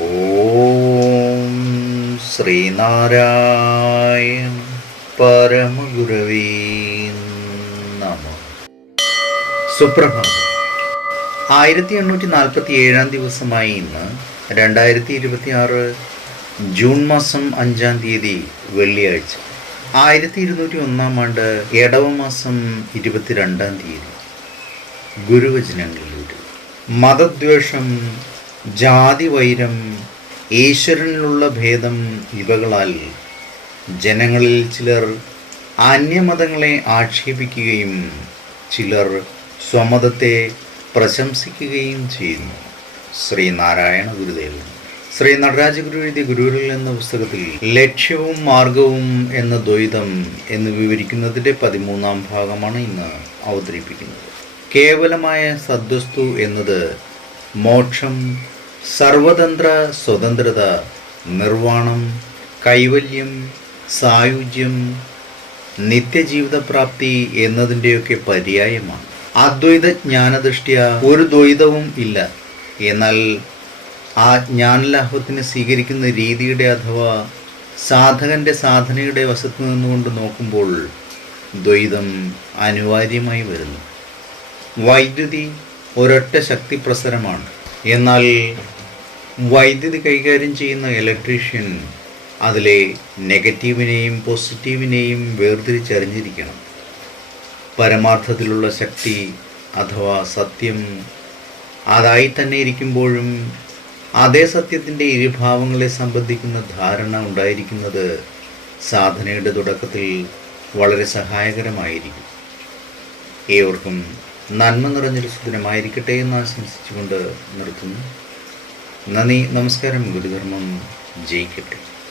ഓം ശ്രീനാരായണ പരമഗുരവേ നമ. സുപ്രഭാതം. 1847 ദിവസമായി ഇന്ന് 2026 ജൂൺ മാസം 5 തീയതി വെള്ളിയാഴ്ച. 1201 ആണ്ട് എടവമാസം 22 തീയതി. ഗുരുവചനങ്ങളിലൂടെ മതദ്വേഷം, ജാതിവൈരം, ഈശ്വരനിലുള്ള ഭേദം ഇവകളാൽ ജനങ്ങളിൽ ചിലർ അന്യമതങ്ങളെ ആക്ഷേപിക്കുകയും ചിലർ സ്വമതത്തെ പ്രശംസിക്കുകയും ചെയ്യുന്നു. ശ്രീനാരായണ ഗുരുദേവൻ. ശ്രീ നടരാജ ഗുരു എഴുതിയ ഗുരുവിൽ എന്ന പുസ്തകത്തിൽ ലക്ഷ്യവും മാർഗവും എന്ന ദ്വൈതം എന്ന് വിവരിക്കുന്നതിൻ്റെ 13ാം ഭാഗമാണ് ഇന്ന് അവതരിപ്പിക്കുന്നത്. കേവലമായ സദ്വസ്തു എന്നത് മോക്ഷം, സർവതന്ത്ര സ്വതന്ത്രത, നിർവ്വാണം, കൈവല്യം, സായുജ്യം, നിത്യജീവിതപ്രാപ്തി എന്നതിൻ്റെയൊക്കെ പര്യായമാണ്. അദ്വൈത ജ്ഞാനദൃഷ്ട്യ ഒരു ദ്വൈതവും ഇല്ല. എന്നാൽ ആ ജ്ഞാനലാഭത്തിന് സ്വീകരിക്കുന്ന രീതിയുടെ അഥവാ സാധകൻ്റെ സാധനയുടെ വശത്ത് നിന്നുകൊണ്ട് നോക്കുമ്പോൾ ദ്വൈതം അനിവാര്യമായി വരുന്നു. വൈദ്യുതി ഒരൊറ്റ ശക്തി പ്രസരമാണ്. എന്നാൽ വൈദ്യുതി കൈകാര്യം ചെയ്യുന്ന ഇലക്ട്രീഷ്യൻ അതിലെ നെഗറ്റീവിനെയും പോസിറ്റീവിനെയും വേർതിരിച്ചറിഞ്ഞിരിക്കണം. പരമാർത്ഥത്തിലുള്ള ശക്തി അഥവാ സത്യം അതായി തന്നെ ഇരിക്കുമ്പോഴും അതേ സത്യത്തിൻ്റെ ഇരുഭാവങ്ങളെ സംബന്ധിക്കുന്ന ധാരണ ഉണ്ടായിരിക്കുന്നത് സാധനയുടെ തുടക്കത്തിൽ വളരെ സഹായകരമായിരിക്കും. ഏവർക്കും നന്മ നിറഞ്ഞൊരു സുദിനമായിരിക്കട്ടെ എന്ന് ആശംസിച്ചുകൊണ്ട് നിർത്തുന്നു. നന്ദി, നമസ്കാരം. ഗുരുധർമ്മം ജയിക്കട്ടെ.